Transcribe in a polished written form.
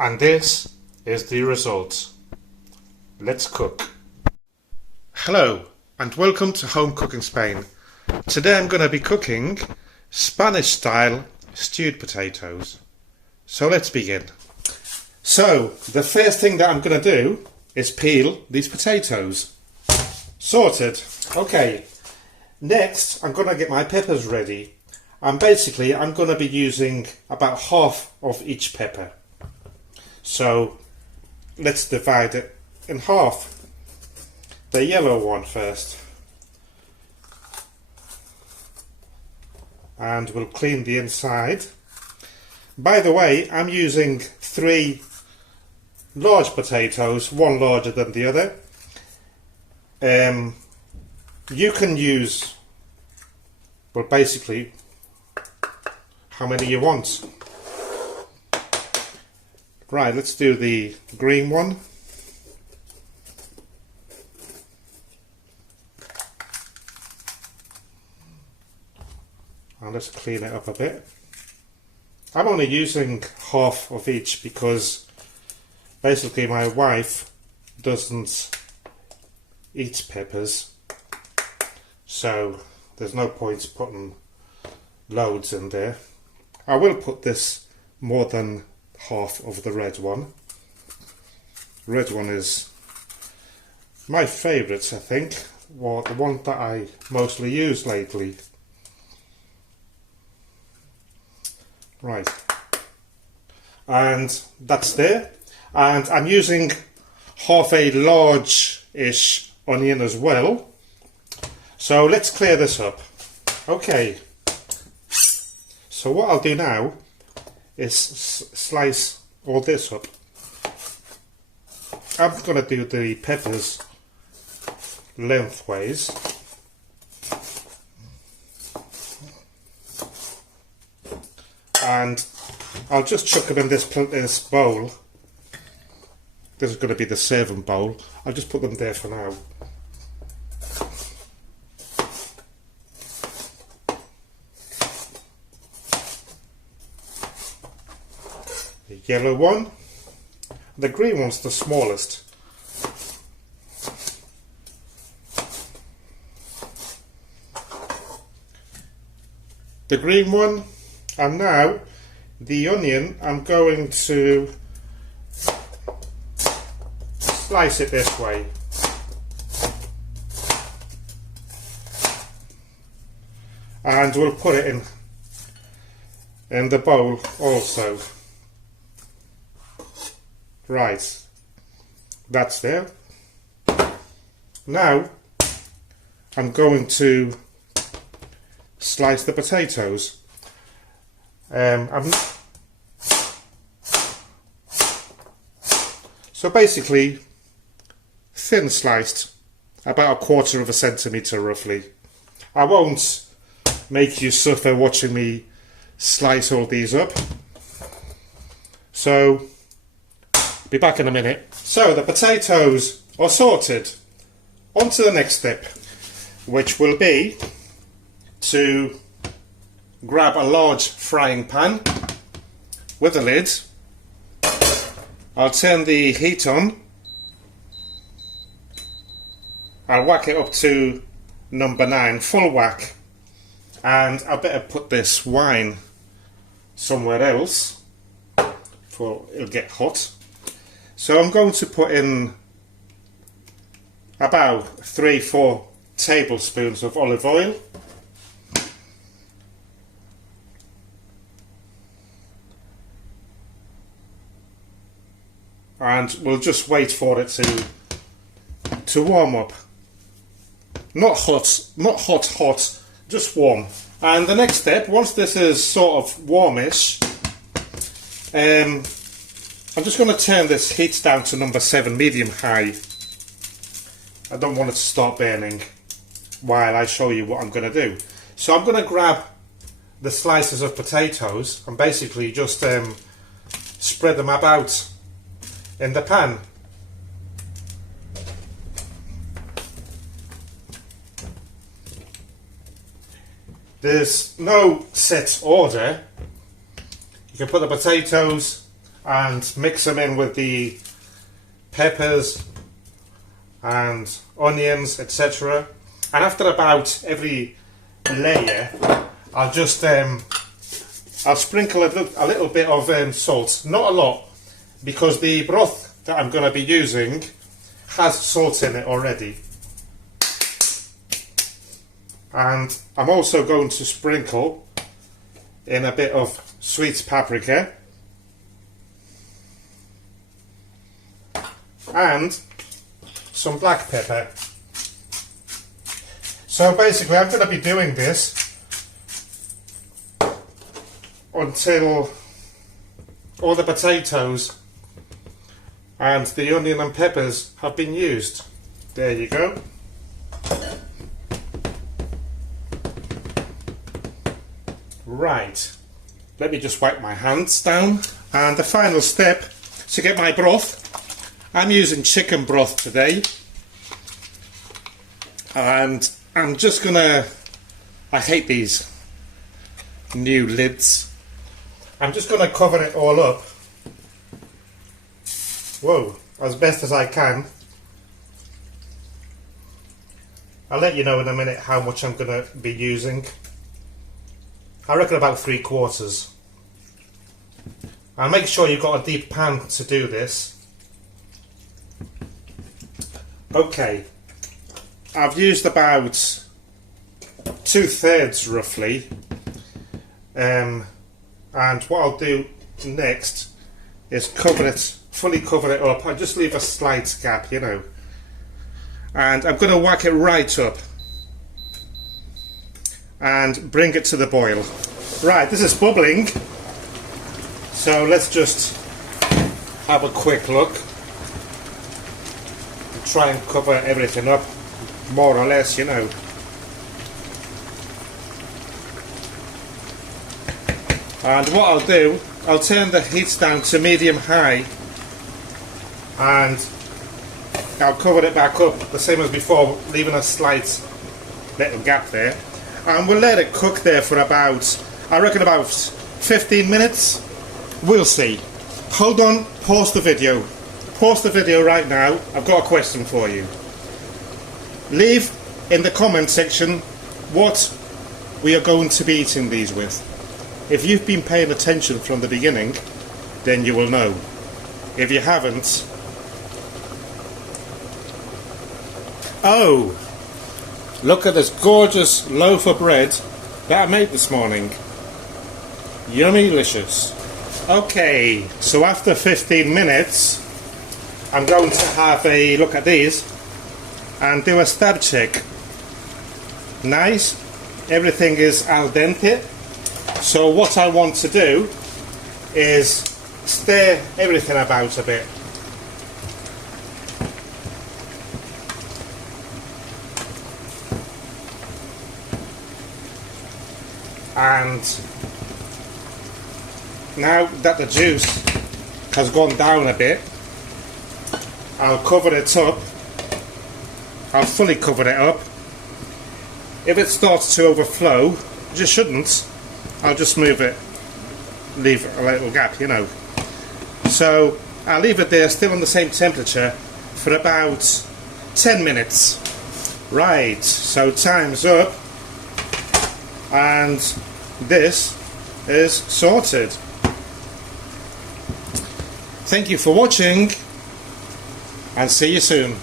And this is the result. Let's cook. Hello and welcome to Home Cooking Spain. Today I'm going to be cooking Spanish style stewed potatoes. So let's begin. So the first thing that I'm going to do is peel these potatoes. Sorted. Okay. Next I'm going to get my peppers ready. And basically I'm going to be using about half of each pepper. So let's divide it in half. The yellow one first. And we'll clean the inside. By the way, I'm using 3 large potatoes, one larger than the other. You can use, well, basically how many you want. Right, let's do the green one. And let's clean it up a bit. I'm only using half of each because basically my wife doesn't eat peppers, so there's no point putting loads in there. I will put this more than half of the red one. Red one is my favourite, I think, or the one that I mostly use lately. Right, and that's there. And I'm using half a large-ish onion as well. So let's clear this up. Okay, so what I'll do now is slice all this up. I'm going to do the peppers lengthways. And I'll just chuck them in this bowl. This is going to be the serving bowl. I'll just put them there for now. The yellow one. The green one's the smallest. The green one. And now the onion, I'm going to slice it this way. And we'll put it in the bowl also. Right, that's there. Now I'm going to slice the potatoes. So basically thin sliced, about 1/4 centimetre roughly. I won't make you suffer watching me slice all these up, so be back in a minute. So the potatoes are sorted. On to the next step, which will be to grab a large frying pan with a lid. I'll turn the heat on. I'll whack it up to number 9, full whack. And I better put this wine somewhere else for it'll get hot. So I'm going to put in about 3-4 tablespoons of olive oil. And we'll just wait for it to warm up. Not hot, just warm. And the next step, once this is sort of warmish, I'm just going to turn this heat down to number 7, medium high. I don't want it to start burning while I show you what I'm going to do. So I'm going to grab the slices of potatoes and basically just spread them about in the pan. There's no set order. You can put the potatoes and mix them in with the peppers and onions, etc. And after about every layer, I'll just I'll sprinkle a little bit of salt, not a lot, because the broth that I'm going to be using has salt in it already. And I'm also going to sprinkle in a bit of sweet paprika and some black pepper. So basically I'm going to be doing this until all the potatoes and the onion and peppers have been used. There you go. Right, let me just wipe my hands down. And the final step to get my broth, I'm using chicken broth today, and I'm just gonna, I hate these new lids, I'm just gonna cover it all up, whoa, as best as I can. I'll let you know in a minute how much I'm gonna be using. I reckon about 3/4. And make sure you've got a deep pan to do this. Okay, I've used about 2/3 roughly, and what I'll do next is fully cover it up. I'll just leave a slight gap, you know, and I'm going to whack it right up and bring it to the boil. Right, this is bubbling, so let's just have a quick look and try and cover everything up, more or less, you know. And what I'll do, I'll turn the heat down to medium-high and I'll cover it back up the same as before, leaving a slight little gap there. And we'll let it cook there for about, I reckon about 15 minutes. We'll see. Hold on, pause the video. Pause the video right now. I've got a question for you. Leave in the comment section what we are going to be eating these with. If you've been paying attention from the beginning, then you will know. If you haven't, oh, look at this gorgeous loaf of bread that I made this morning. Yummy-licious. Okay, so after 15 minutes, I'm going to have a look at these and do a stab check. Nice. Everything is al dente. So what I want to do is stir everything about a bit. And now that the juice has gone down a bit, I'll cover it up. I'll fully cover it up. If it starts to overflow, which it shouldn't, I'll just move it, leave a little gap, you know. So I'll leave it there still on the same temperature for about 10 minutes. Right, so time's up and this is sorted. Thank you for watching and see you soon.